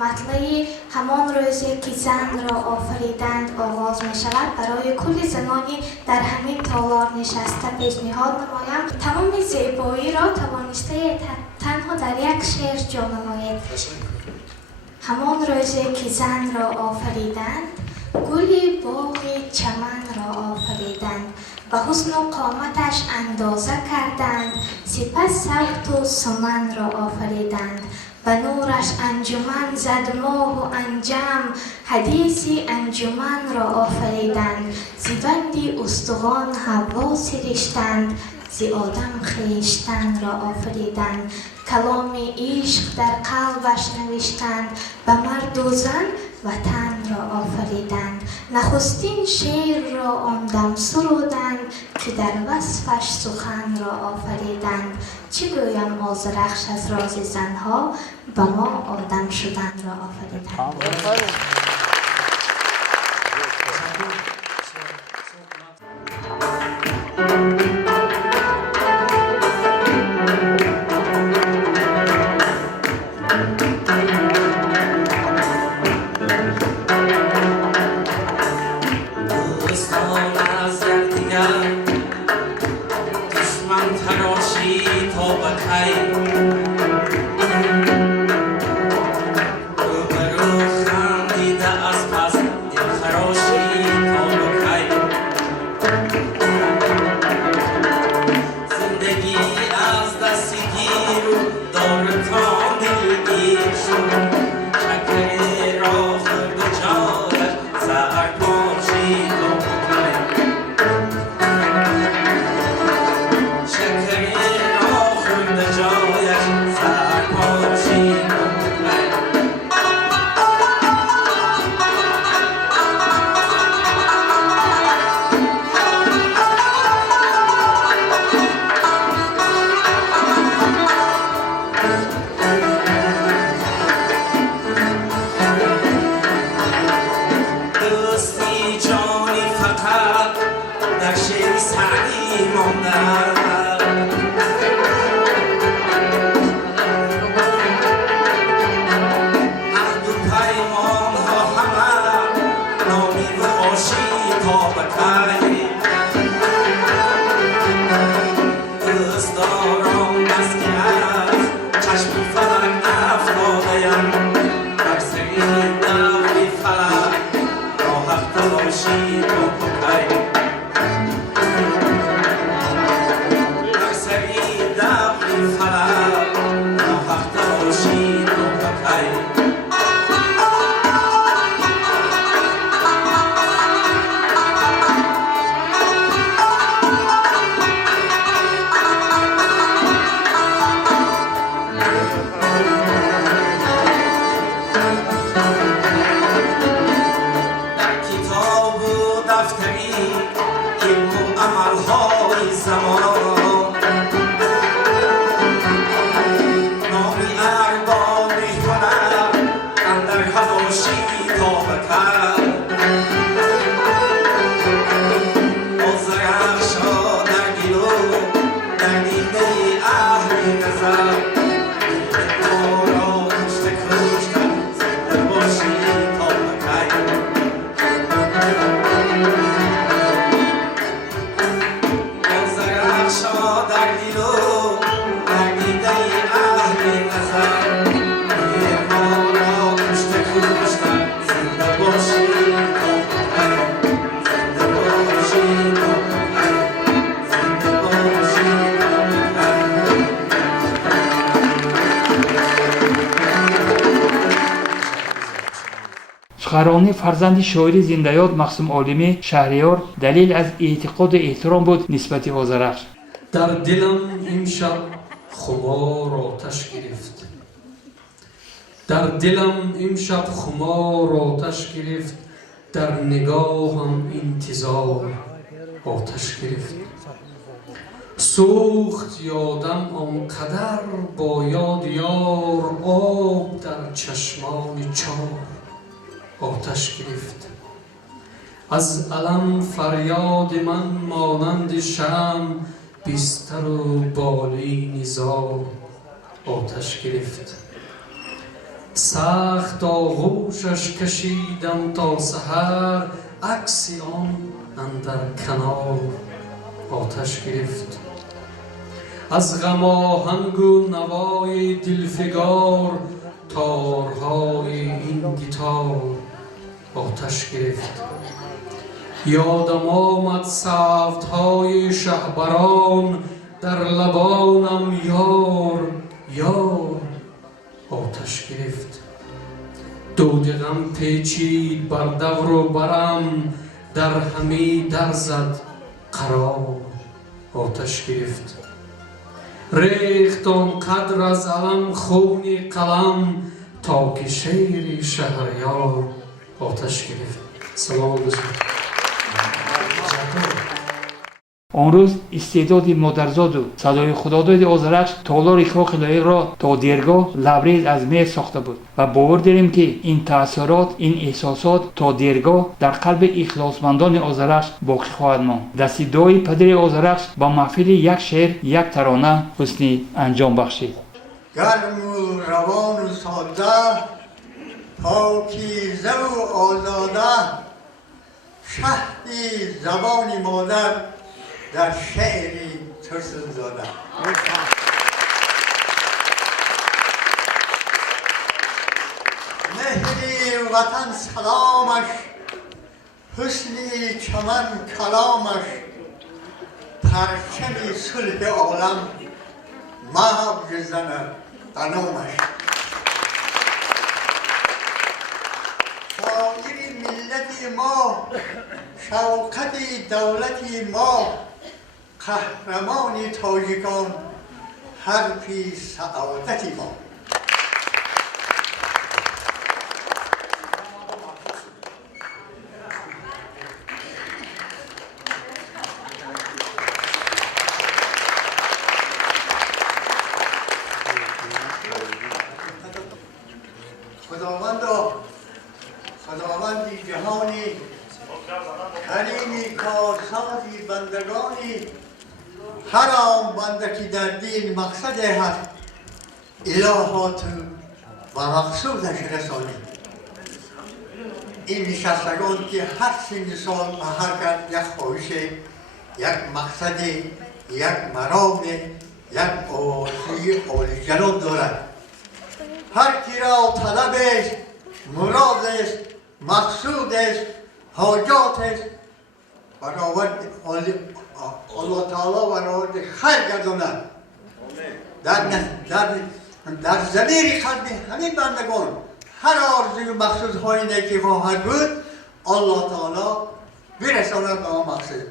مطلع همان روزی که زن را آفریدند آغاز می شود برای کل زنانی در همین تالار نشسته پیشنهاد نمایم. تمام زیبایی را توانسته تنها در یک شعر جا نمایید. همان روزی که زن را آفریدند گل باغ چمن را آفریدند، به حسن و قامتش اندازه کردند، سپس صوت و سمن را آفریدند. به نورش انجمن زد ماه و انجم، حدیثی انجمن را آفریدند. زیبندی استخوان حوا سرشتند، زی آدم خویشتن را آفریدند. کلام عشق در قلبش نوشتند، به مرد و زن وطن را آفریدند. نخستین شعر را آن دم سرودند، که در وصفش سخن را آفریدند. چه گویم آذرخش از راز زنها، به ما آدم شدن را آفریدند. شکر را خورد جایش تعلیم آمدن عهد و پیمان ها همه نامی و آشی تا به کی دوستداران بس که از چشم فلک افراده‌ام بر سری دوری فلک راحت تلاشی تا به کی بر سری دوری فلک راحت تلاشی تا به کی سخنرانی فرزند شاعر زنده‌یاد مقسوم عالمی شهریار دلیل از اعتقاد و احترام بود نسبت آذرخش. در دلم امشب خمار آتش گرفت، در دلم امشب خمار آتش گرفت، در نگاهم انتظار آتش گرفت. سوخت یادم آنقدر با یاد یار، آب در چشمان چار آتش گرفت. از الم فریاد من مانند شمع، بستر و بالین زار آتش گرفت. سخت آغوشش کشیدم تا سحر، عکس آن اندر کنار آتش گرفت. از غم آهنگ و نوای دلفگار، تارهای این گیتار آتش گرفت. یادم آمد سفتهای شهبران، در لبانم یار یار آتش گرفت. دود غم پیچید بر دور و برم، در همی در زد قرار آتش گرفت. ریخت آنقدر از علم خون قلم، تا که شعر شهریار آتش گرفت. سلام علیکم. آن روز استعداد مادرزاد و صدای خداداد آذرخش تالار کاخ لایق را تا دیرگاه لبریز از مهر ساخته بود و باور داریم که این تأثیرات، این احساسات تا دیرگاه در قلب اخلاصمندان آذرخش باقی خواهد ماند. دستی دعای پدر آذرخش با محفل یک شعر یک ترانه حسنی انجام بخشید. گرم و روان و ساده، پاکیزه و آزاده، شهدی زبانی مادر، در شعری ترسل زاده. مهری وطن سلامش، حسنی چمن کلامش، پرچم صلح عالم محو زند قنامش. شاعر ملت ما، شوکت دولت ما، قهرمان تاجیکان، حرفی سعادت ما. خداوندی جهانی، کریمی کارسازی بندگانی، هر آن بنده که در دین مقصد هست الهات و مقصودش رسانید. این نشستگان که هر سن سال و هر کس یک خواهش، یک مقصد، یک مرام، یک آرزوی عالی جناب دارد. هر کی را طلبش، مرادش، مقصودش، حاجاتش برآورد الله تعالی برآورد خیر گرداند. در ضمیر قلب همین بندگان هر آرزوی مقصودهایی که خواهد بود الله تعالی برساند به آن مقصد.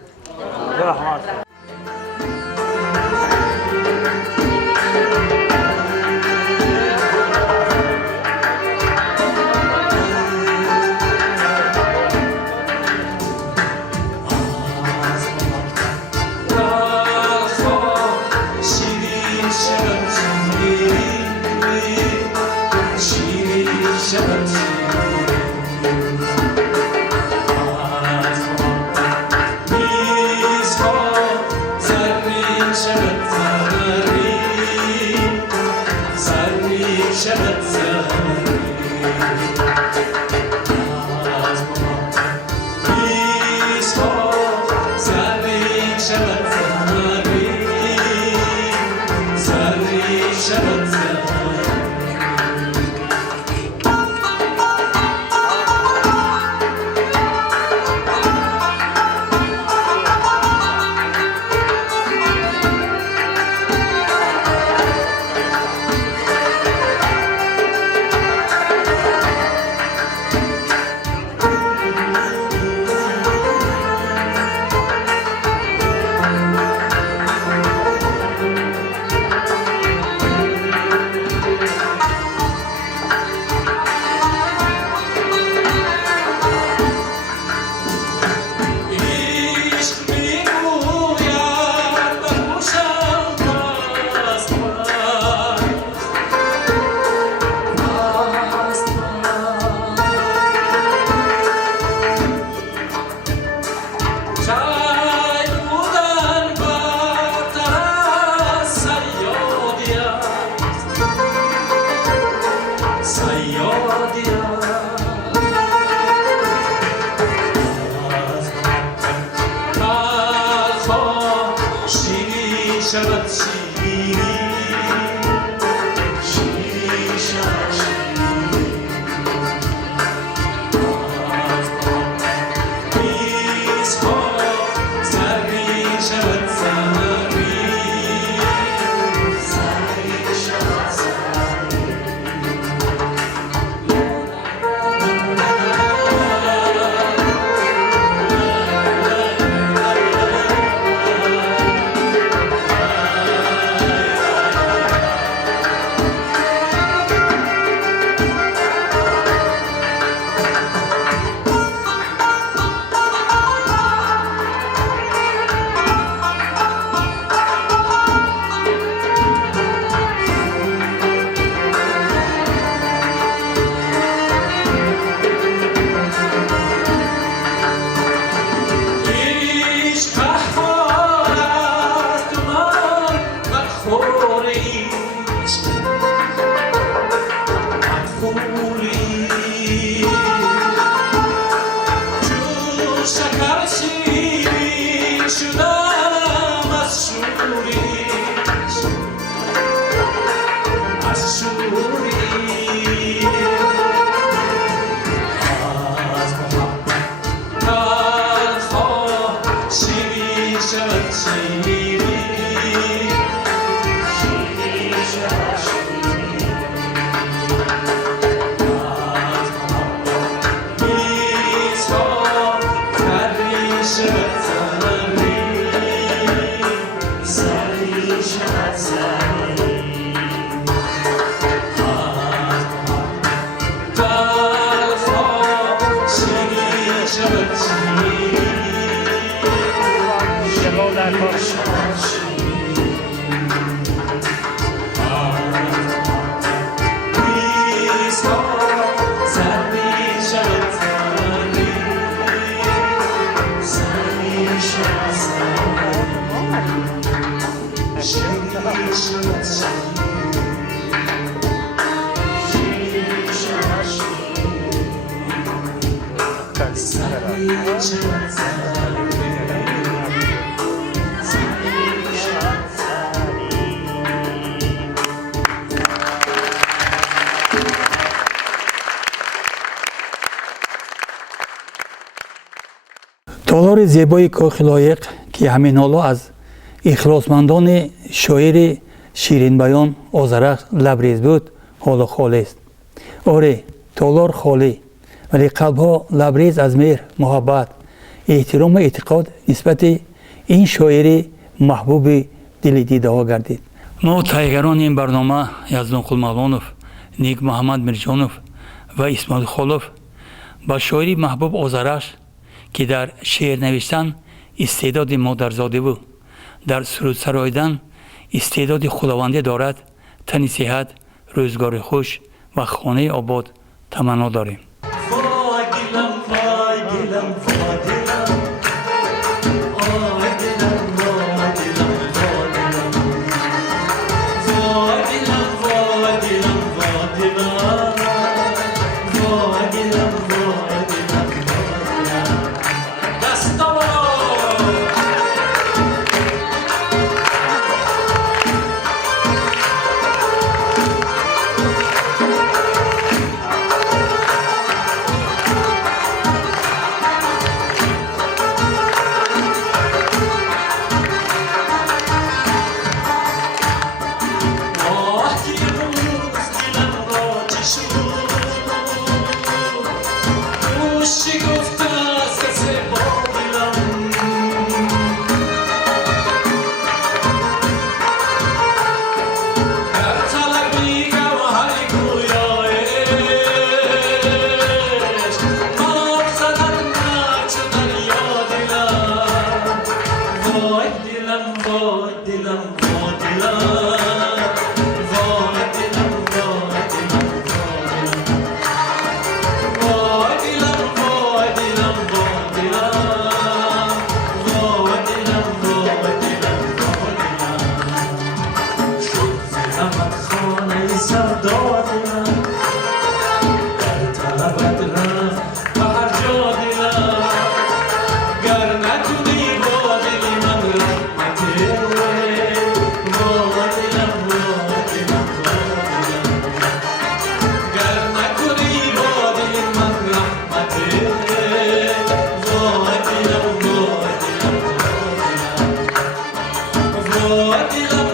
تالار زیبای کاخ لایق که همین حالا از اخلاصمندان شاعر شیرین بیان آذرخش لبریز بود حالا خالی است. آره تالار خالی ولی قلبها لبریز از مهر، محبت، احترام و اعتقاد نسبت این شاعر محبوب دل دیده ها گردید. ما تهیهگران این برنامه یزدان قلمالانوف، نیک محمد میرجانوف و اسماعیل خالوف با شاعری محبوب آذرخش که در شعر نوشتن استعداد مادرزاده بود، در سرود سراییدن استعداد خداوندی دارد، تن صحت، روزگار خوش و خانه آباد تمنا داریم. Oh,